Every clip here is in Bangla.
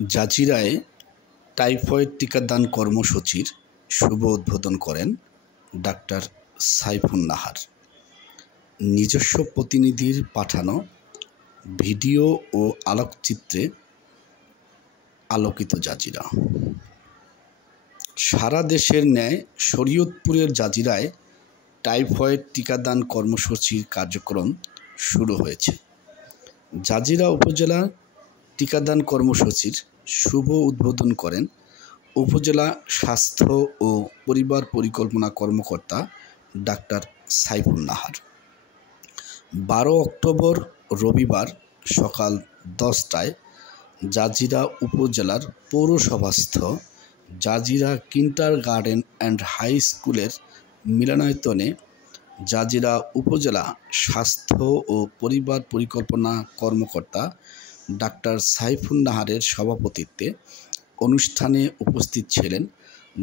জাজিরায় টাইফয়েড টিকাদান কর্মসূচির শুভ উদ্বোধন করেন ডাক্তার সাইফুন নাহার। নিজস্ব প্রতিনিধির পাঠানো ভিডিও ও আলোকচিত্রে আলোকিত জাজিরা। সারা দেশের ন্যায় শরীয়তপুরের জাজিরায় টাইফয়েড টিকাদান কর্মসূচির কার্যক্রম শুরু হয়েছে। জাজিরা উপজেলা টিকাদান কর্মসূচির শুভ উদ্বোধন করেন উপজেলা স্বাস্থ্য ও পরিবার পরিকল্পনা কর্মকর্তা ডাক্তার সাইফুন নাহার। 12 অক্টোবর রবিবার সকাল 10টায় জাজিরা উপজেলার পৌরসভাস্থ জাজিরা কিন্ডারগার্টেন অ্যান্ড হাই স্কুলের মিলনায়তনে জাজিরা উপজেলা স্বাস্থ্য ও পরিবার পরিকল্পনা কর্মকর্তা ডাক্তার সাইফুন নাহারের সভাপতিত্বে অনুষ্ঠানে উপস্থিত ছিলেন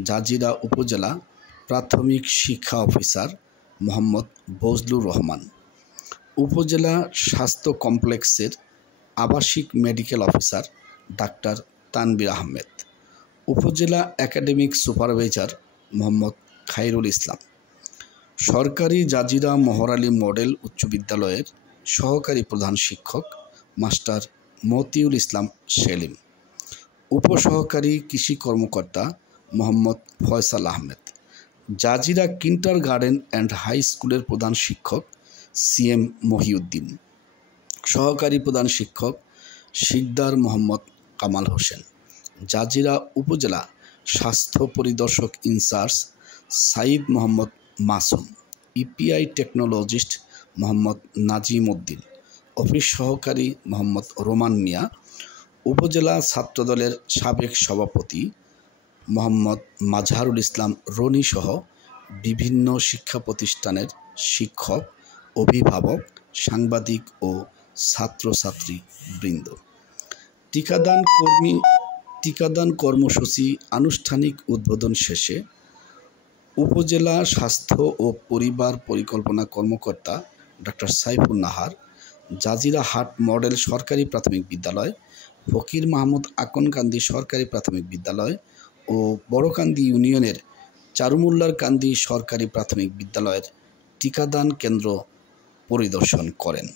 জাজিরা উপজেলা প্রাথমিক শিক্ষা অফিসার মোহাম্মদ বজলুর রহমান, উপজেলা স্বাস্থ্য কমপ্লেক্সের আবাসিক medical officer doctor Tanvir Ahmed, উপজেলা একাডেমিক সুপারভাইজার মোহাম্মদ খায়রুল ইসলাম, সরকারি জাজিরা মহরালী মডেল উচ্চ বিদ্যালয়ের সহকারী প্রধান শিক্ষক মাস্টার মতিউল ইসলাম সেলিম, উপসহকারী কৃষি কর্মকর্তা Mohammad Faisal Ahmed, Jajira kindergarten and high স্কুলের প্রধান শিক্ষক সিএম মহিউদ্দিন, সহকারী প্রধান শিক্ষক শিকদার মোহাম্মদ কামাল হোসেন, জাজিরা উপজেলা স্বাস্থ্য পরিদর্শক in charge Sayeed Mohammad Masum, EPI technologist Mohammad Nazim Uddin, office সহকারী মোহাম্মদ রোমান মিয়া, উপজেলা ছাত্রদলের সাবেক সভাপতি মোহাম্মদ মাজহারুল ইসলাম রনি সহ বিভিন্ন শিক্ষা প্রতিষ্ঠানের শিক্ষক, অভিভাবক, সাংবাদিক ও ছাত্রছাত্রী বৃন্দ। টিকাদান কর্মসূচি আনুষ্ঠানিক উদ্বোধন শেষে উপজেলা স্বাস্থ্য ও পরিবার পরিকল্পনা কর্মকর্তা ডাক্তার সাইফুন নাহার জাজিরা হাট মডেল সরকারি প্রাথমিক বিদ্যালয়, ফকির মাহমুদ আকনকান্দি সরকারি প্রাথমিক বিদ্যালয় ও বড়কান্দি ইউনিয়নের চারুমুল্লার কান্দি সরকারি প্রাথমিক বিদ্যালয়ের টিকাদান কেন্দ্র পরিদর্শন করেন।